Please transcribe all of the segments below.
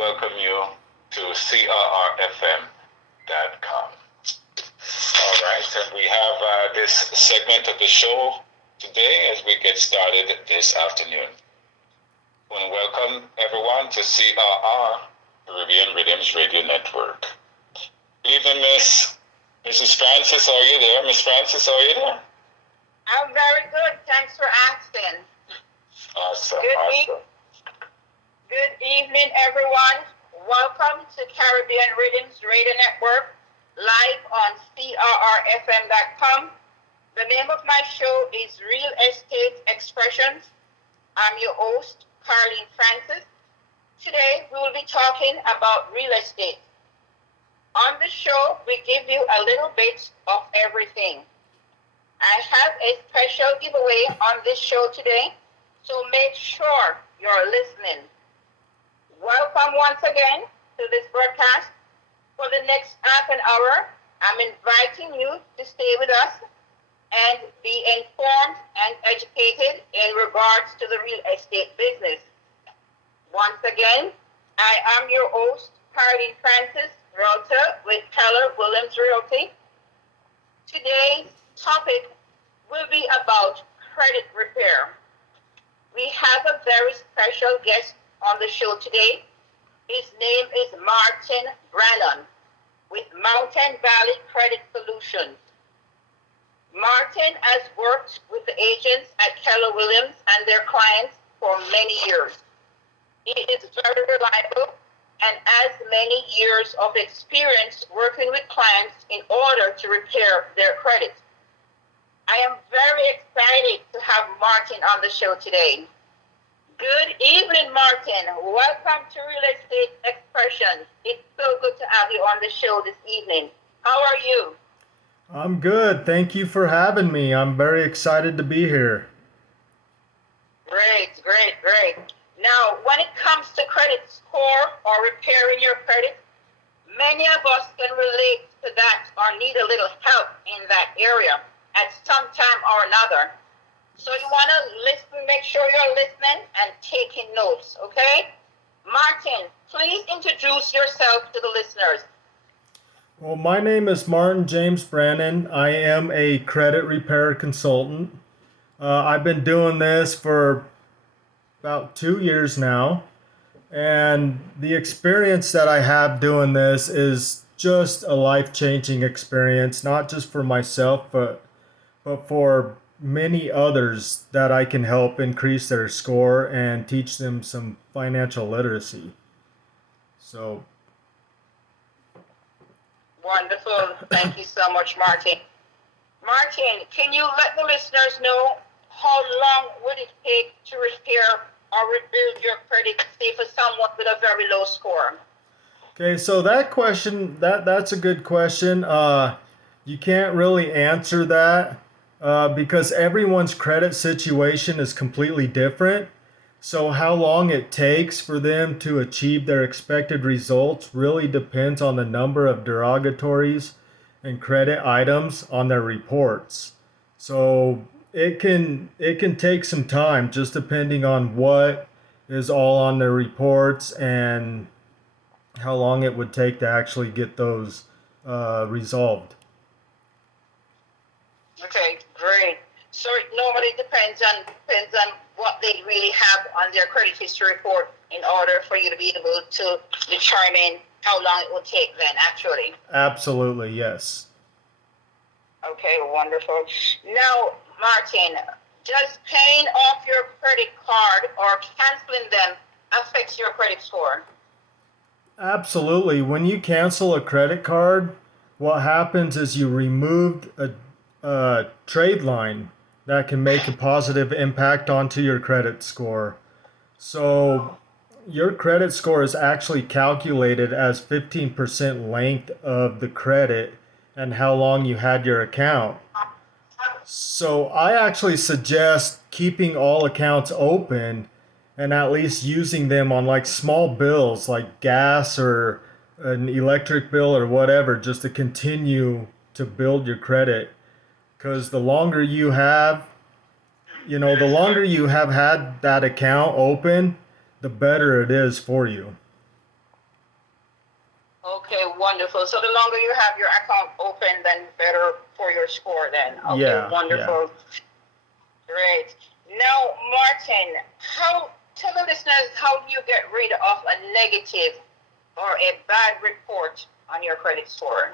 welcome you to crrfm.com. All right, and we have this segment of the show today as we get started this afternoon. I want to welcome everyone to CRR, Caribbean Rhythms Radio Network. Good evening, Mrs. Francis, are you there? Miss Francis, are you there? I'm very good. Thanks for asking. Awesome. Good evening, everyone. Welcome to Caribbean Rhythms Radio Network, live on crrfm.com. The name of my show is Real Estate Expressions. I'm your host, Carleen Francis. Today, we will be talking about real estate. On the show, we give you a little bit of everything. I have a special giveaway on this show today, so make sure you're listening. Welcome once again to this broadcast. For the next half an hour, I'm inviting you to stay with us and be informed and educated in regards to the real estate business. Once again, I am your host, Carleen Francis, Realtor with Keller Williams Realty. Today's topic will be about credit repair. We have a very special guest on the show today. His name is Martin Brannon with Mountain Valley Credit Solutions. Martin has worked with the agents at Keller Williams and their clients for many years. He is very reliable and has many years of experience working with clients in order to repair their credit. I am very excited to have Martin on the show today. Good evening, Martin. Welcome to Real Estate Expressions. It's so good to have you on the show this evening. How are you? I'm good. Thank you for having me. I'm very excited to be here. Great. Now, when it comes to credit score or repairing your credit, many of us can relate to that or need a little help in that area at some time or another. So you want to listen, make sure you're listening and taking notes, okay? Martin, please introduce yourself to the listeners. Well, my name is Martin James Brannon. I am a credit repair consultant. I've been doing this for about 2 years now. And the experience that I have doing this is just a life-changing experience, not just for myself, but for many others that I can help increase their score and teach them some financial literacy. So. Wonderful. Thank you so much, Martin. Martin, can you let the listeners know how long would it take to repair or rebuild your credit, say for someone with a very low score? Okay, so that question, that's a good question. You can't really answer that because everyone's credit situation is completely different. So how long it takes for them to achieve their expected results really depends on the number of derogatories and credit items on their reports. So it can take some time just depending on what is all on their reports and how long it would take to actually get those resolved. Okay, great. So it normally depends on what they really have on their credit history report in order for you to be able to determine how long it will take then, actually. Absolutely, yes. Okay, wonderful. Now, Martin, does paying off your credit card or canceling them affect your credit score? Absolutely. When you cancel a credit card, what happens is you removed a trade line that can make a positive impact onto your credit score. So your credit score is actually calculated as 15% length of the credit and how long you had your account. So I actually suggest keeping all accounts open and at least using them on like small bills like gas or an electric bill or whatever, just to continue to build your credit. Because the longer you have had that account open, the better it is for you. wonderful. So the longer you have your account open, then better for your score then. Okay, Yeah, wonderful. Great. Now, Martin, tell the listeners, how do you get rid of a negative or a bad report on your credit score?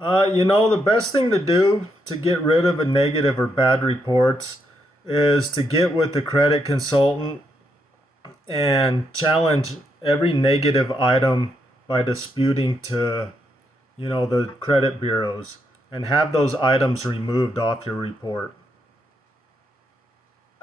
The best thing to do to get rid of a negative or bad reports is to get with the credit consultant and challenge every negative item by disputing to, the credit bureaus and have those items removed off your report.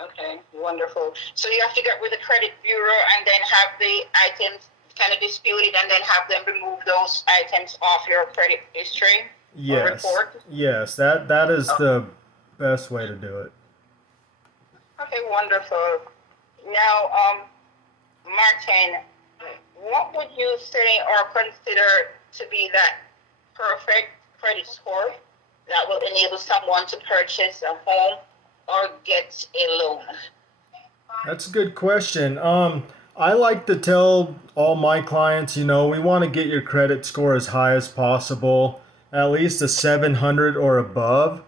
Okay, wonderful. So you have to get with the credit bureau and then have the items kind of disputed and then have them remove those items off your credit history or report? Yes, that is the best way to do it. Okay, wonderful. Now, Martin, what would you say or consider to be that perfect credit score that will enable someone to purchase a home or get a loan? That's a good question. I like to tell all my clients, we want to get your credit score as high as possible, at least a 700 or above.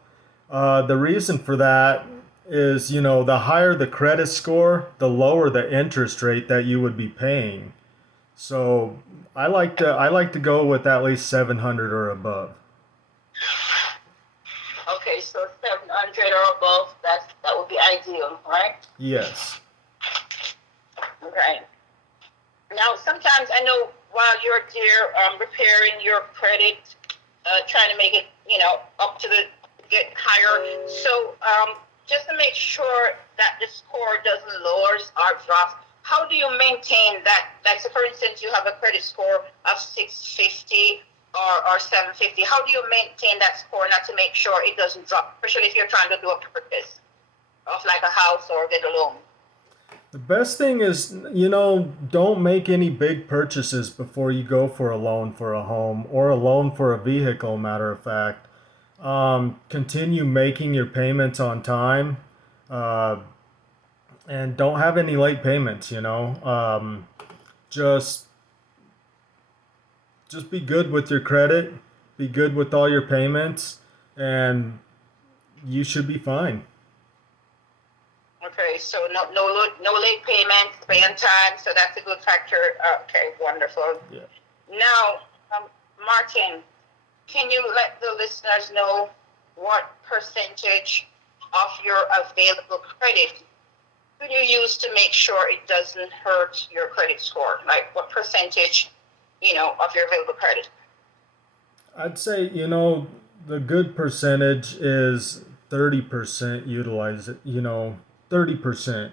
The reason for that is, the higher the credit score, the lower the interest rate that you would be paying. So I like to go with at least 700 or above. Okay, so 700 or above, that would be ideal, right? Yes. Okay. Now, sometimes I know while you're there repairing your credit, trying to make it, up to get higher. So just to make sure that the score doesn't lower or drop, how do you maintain that? Like, so for instance, you have a credit score of 650 or 750. How do you maintain that score not to make sure it doesn't drop, especially if you're trying to do a purchase of like a house or get a loan? The best thing is, don't make any big purchases before you go for a loan for a home or a loan for a vehicle, matter of fact. Continue making your payments on time, and don't have any late payments, just be good with your credit, be good with all your payments, and you should be fine. Okay, so no late payments, pay on time, so that's a good factor. Okay, wonderful. Yeah. Now, Martin, can you let the listeners know what percentage of your available credit do you use to make sure it doesn't hurt your credit score? Like, what percentage, of your available credit? I'd say, the good percentage is 30% utilize it, 30%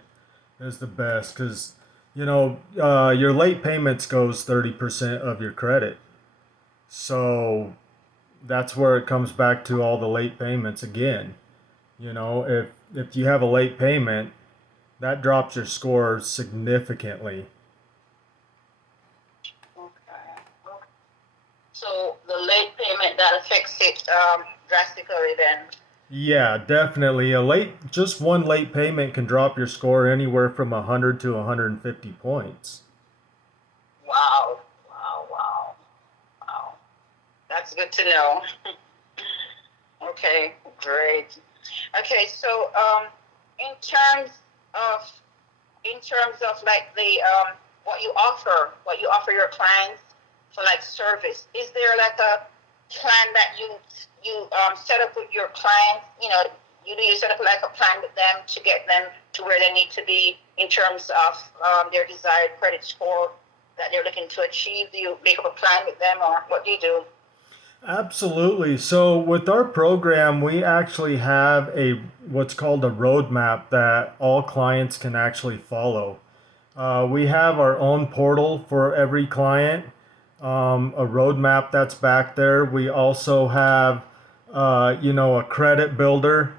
is the best because, your late payments goes 30% of your credit. So that's where it comes back to all the late payments again. If you have a late payment, that drops your score significantly. Okay. So the late payment, that affects it drastically then. Yeah, definitely. Just one late payment can drop your score anywhere from 100 to 150 points. Wow. That's good to know. Okay, great. Okay, so in terms of like the what you offer your clients for like service, is there like a plan that you set up with your clients? You set up like a plan with them to get them to where they need to be in terms of their desired credit score that they're looking to achieve? Do you make up a plan with them, or what do you do? Absolutely. So with our program, we actually have what's called a roadmap that all clients can actually follow. We have our own portal for every client, a roadmap that's back there. We also have, a credit builder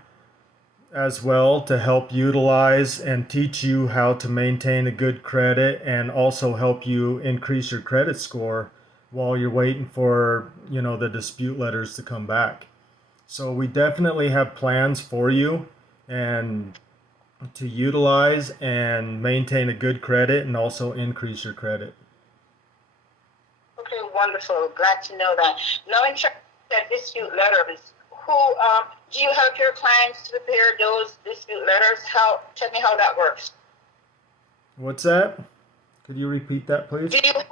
as well to help utilize and teach you how to maintain a good credit and also help you increase your credit score while you're waiting for, the dispute letters to come back. So we definitely have plans for you and to utilize and maintain a good credit and also increase your credit. Okay, wonderful. Glad to know that. Now, in terms of dispute letters, who do you help your clients to prepare those dispute letters? How? Tell me how that works. What's that? Could you repeat that, please? Do you help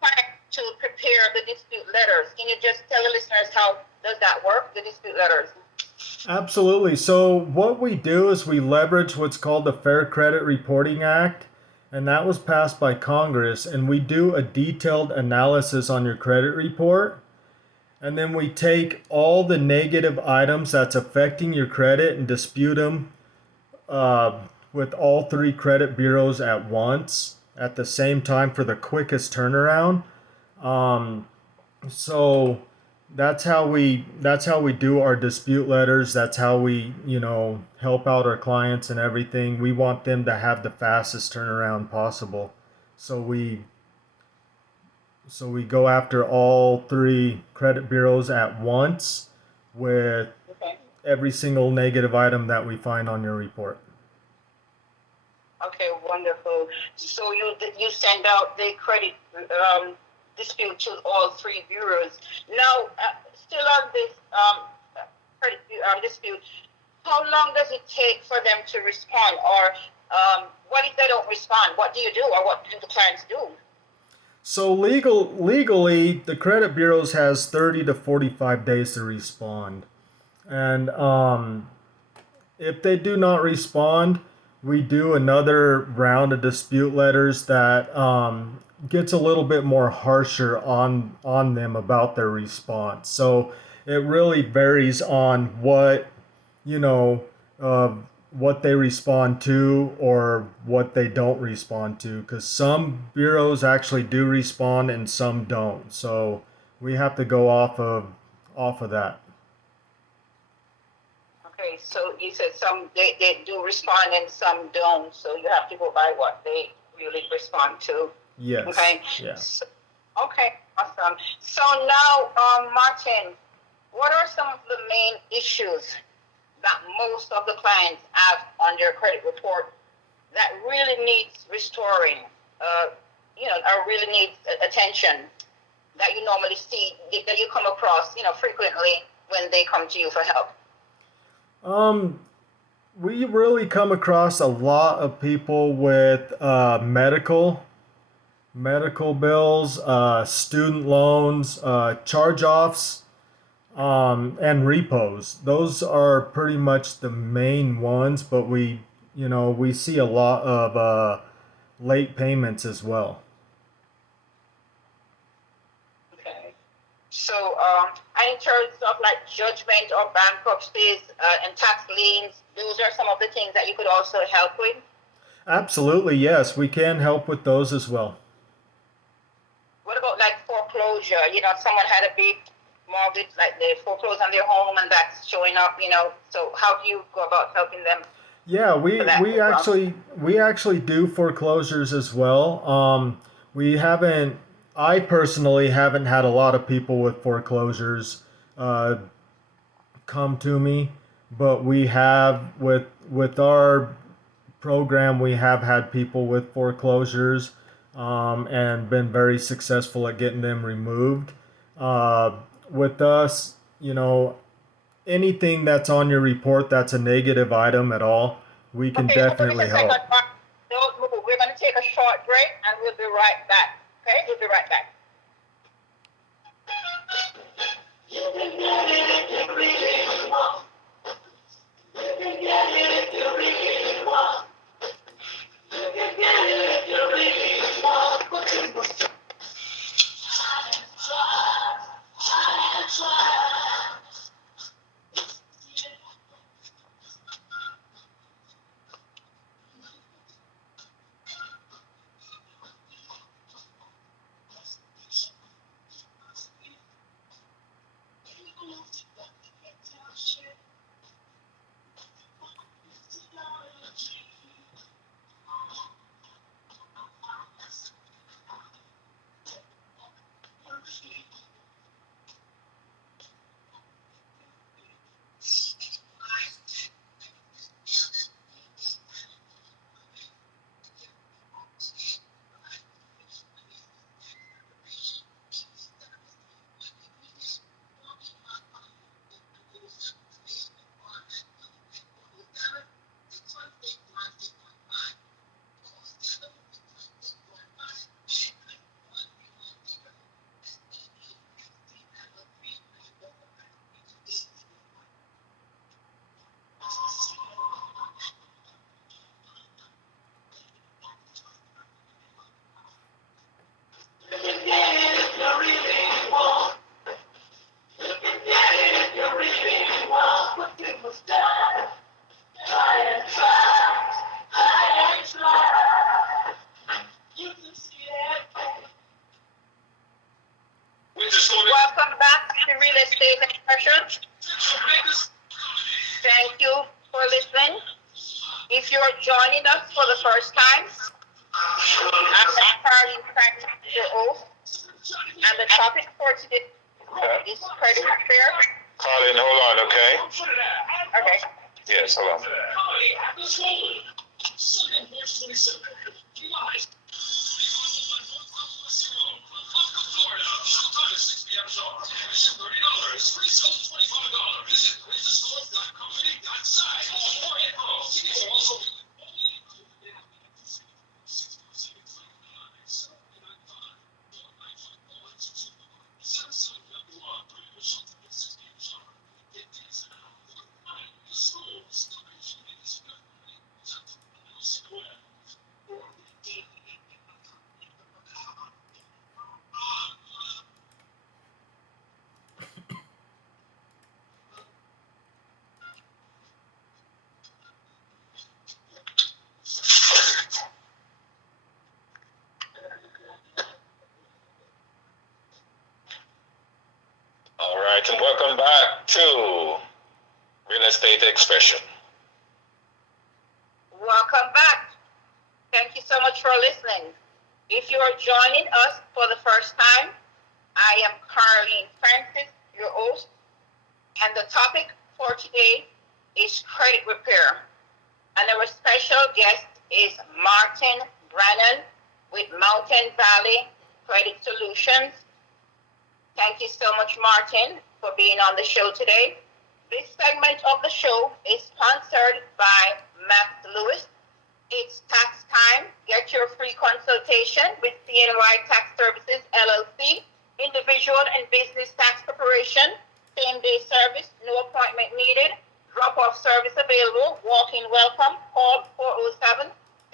clients to prepare the dispute letters? Can you just tell the listeners how does that work? The dispute letters. Absolutely. So what we do is we leverage what's called the Fair Credit Reporting Act, and that was passed by Congress, and we do a detailed analysis on your credit report. And then we take all the negative items that's affecting your credit and dispute them with all three credit bureaus at once at the same time for the quickest turnaround. So that's how we do our dispute letters. That's how we help out our clients and everything. We want them to have the fastest turnaround possible. So we go after all three credit bureaus at once with Okay. every single negative item that we find on your report. Okay, wonderful. So you send out the credit dispute to all three bureaus. Now, still on this credit dispute, how long does it take for them to respond? Or what if they don't respond? What do you do, or what do the clients do? So legally, the credit bureaus has 30 to 45 days to respond. And if they do not respond, we do another round of dispute letters that gets a little bit more harsher on them about their response. So it really varies on what what they respond to or what they don't respond to, because some bureaus actually do respond and some don't. So we have to go off of that. Okay, so you said some they do respond and some don't. So you have to go by what they really respond to. Yes. Okay. Yeah. So, okay, awesome. So now, Martin, what are some of the main issues that most of the clients have on their credit report that really needs restoring, or really needs attention that you normally see, that you come across, frequently when they come to you for help? We really come across a lot of people with medical bills, student loans, charge-offs, and repos. Those are pretty much the main ones, but we see a lot of late payments as well. Okay. So, and in terms of like judgment or bankruptcies and tax liens, those are some of the things that you could also help with. Absolutely, yes, we can help with those as well. What about like foreclosure? Someone had a big mortgage, like they foreclosed on their home, and that's showing up. So how do you go about helping them? Yeah, we actually do foreclosures as well. I personally haven't had a lot of people with foreclosures come to me, but we have with our program we have had people with foreclosures and been very successful at getting them removed. With us, anything that's on your report that's a negative item at all, we can definitely help. Don't move. We're going to take a short break and we'll be right back. Okay, we'll be right back. Real Estate Expression. Thank you for listening. If you're joining us for the first time, I'm Carleen Francis, your host, and the topic for today is credit repair. Colin, hold on, okay? Okay. Yes, hold on. All right, and welcome back to Real Estate Expression. Welcome back. Thank you so much for listening. If you are joining us for the first time, I am Carleen Francis, your host, and the topic for today is credit repair. And our special guest is Martin Brennan with Mountain Valley Credit Solutions. Thank you so much, Martin, for being on the show today. This segment of the show is sponsored by Max Lewis. It's tax time. Get your free consultation with CNY Tax Services, LLC, individual and business tax preparation, same-day service, no appointment needed, drop-off service available, walk-in welcome. Call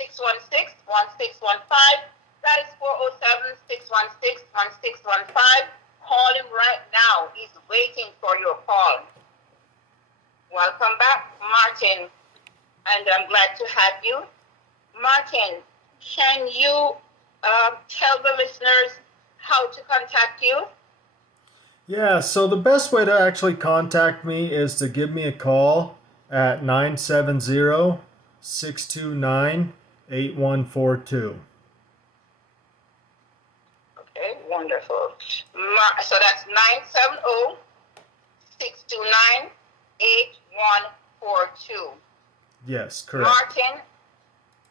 407-616-1615. That is 407-616-1615. Call him right now. He's waiting for your call. Welcome back, Martin, and I'm glad to have you. Martin, can you tell the listeners how to contact you? Yeah, so the best way to actually contact me is to give me a call at 970-629-8142. Okay, wonderful. So that's 970-629-8142. Yes, correct. Martin,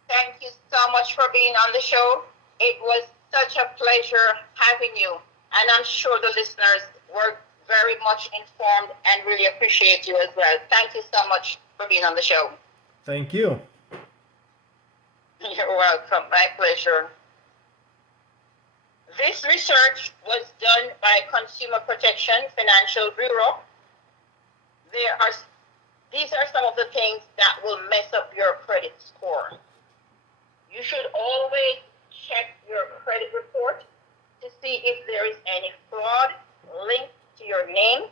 thank you so much for being on the show. It was such a pleasure having you, and I'm sure the listeners were very much informed and really appreciate you as well. Thank you so much for being on the show. Thank you. You're welcome. My pleasure. This research was done by Consumer Protection Financial Bureau. These are some of the things that will mess up your credit score. You should always check your credit report to see if there is any fraud linked to your name.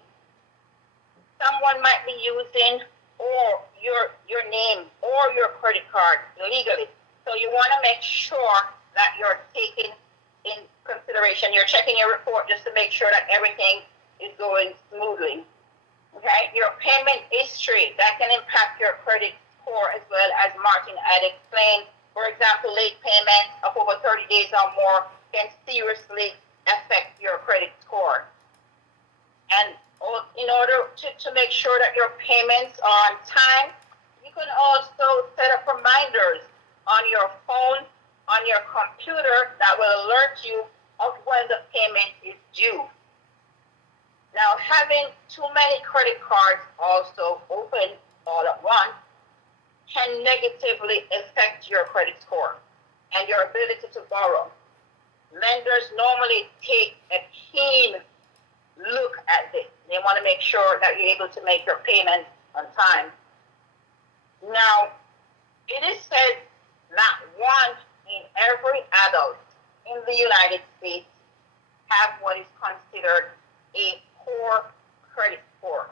Someone might be using or your name or your credit card illegally. So you want to make sure that you're taking in consideration, you're checking your report just to make sure that everything is going smoothly. Okay, your payment history, that can impact your credit score as well, as Martin had explained. For example, late payments of over 30 days or more can seriously affect your credit score. And in order to make sure that your payments are on time, you can also set up reminders on your phone, on your computer, that will alert you of when the payment is due. Now, having too many credit cards also open all at once can negatively affect your credit score and your ability to borrow. Lenders normally take a keen look at this. They want to make sure that you're able to make your payments on time. Now, it is said that one in every adult in the United States have what is considered a poor credit score.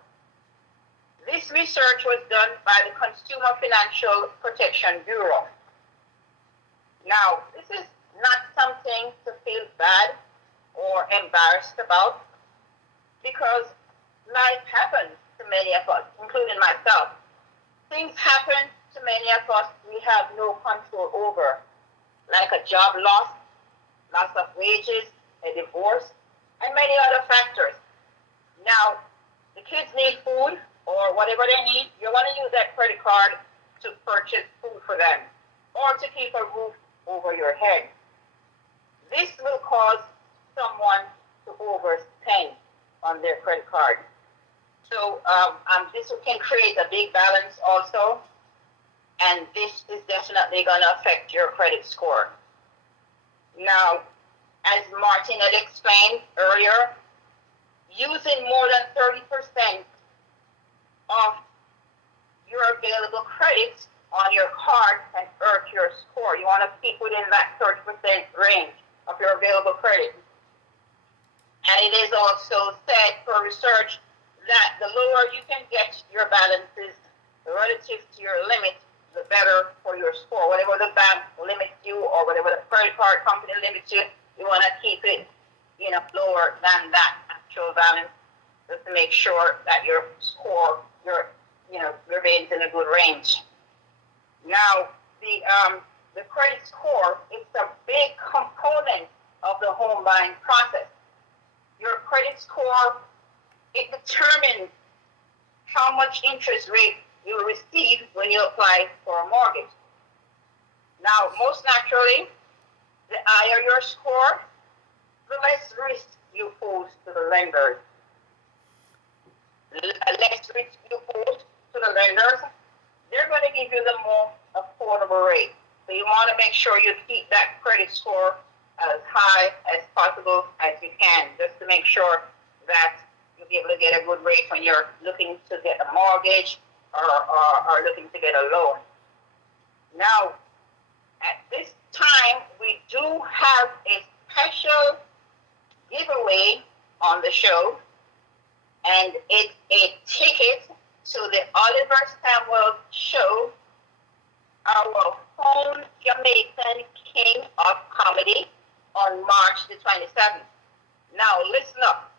This research was done by the Consumer Financial Protection Bureau. Now, this is not something to feel bad or embarrassed about, because life happens to many of us, including myself. Things happen to many of us we have no control over, like a job loss, loss of wages, a divorce, and many other factors. Now, the kids need food or whatever they need. You want to use that credit card to purchase food for them or to keep a roof over your head. This will cause someone to overspend on their credit card. So this can create a big balance also, and this is definitely going to affect your credit score. Now, as Martin had explained earlier, using more than 30% of your available credits on your card can hurt your score. You want to keep within that 30% range of your available credit. And it is also said for research that the lower you can get your balances relative to your limit, the better for your score. Whatever the bank limits you or whatever the credit card company limits you, you want to keep it, lower than that actual balance, just to make sure that your score, remains in a good range. Now, the credit score is a big component of the home buying process. Your credit score, it determines how much interest rate you will receive when you apply for a mortgage. Now, most naturally, the higher your score, the less risk you pose to the lenders. The less risk you pose to the lenders, they're going to give you the more affordable rate. So you want to make sure you keep that credit score as high as possible as you can, just to make sure that you'll be able to get a good rate when you're looking to get a mortgage or looking to get a loan. Now, at this time, we do have a special giveaway on the show, and it's a ticket to the Oliver Samuels Show, our home Jamaican King of Comedy, on March the 27th. Now, listen up.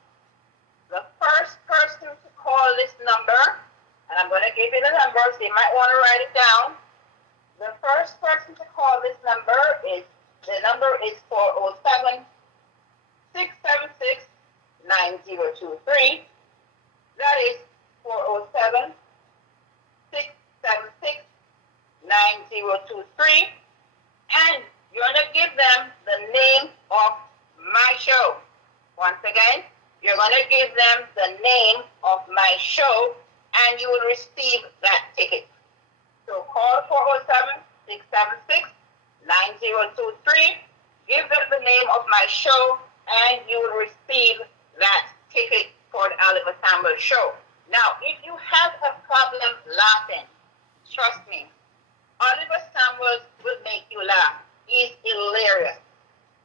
The first person to call this number, and I'm going to give you the number, so you might want to write it down. The first person to call this number is 407-676-9023. That is 407-676-9023. And you're going to give them the name of my show. Once again, you're going to give them the name of my show, and you will receive that ticket. So call 407-676-9023, give them the name of my show, and you will receive that ticket for the Oliver Samuels Show. Now, if you have a problem laughing, trust me, Oliver Samuels will make you laugh. He's hilarious.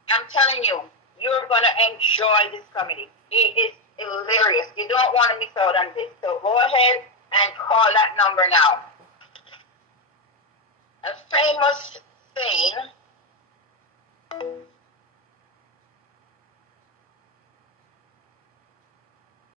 I'm telling you, you're going to enjoy this comedy. He is hilarious. You don't want to miss out on this. So go ahead and call that number now.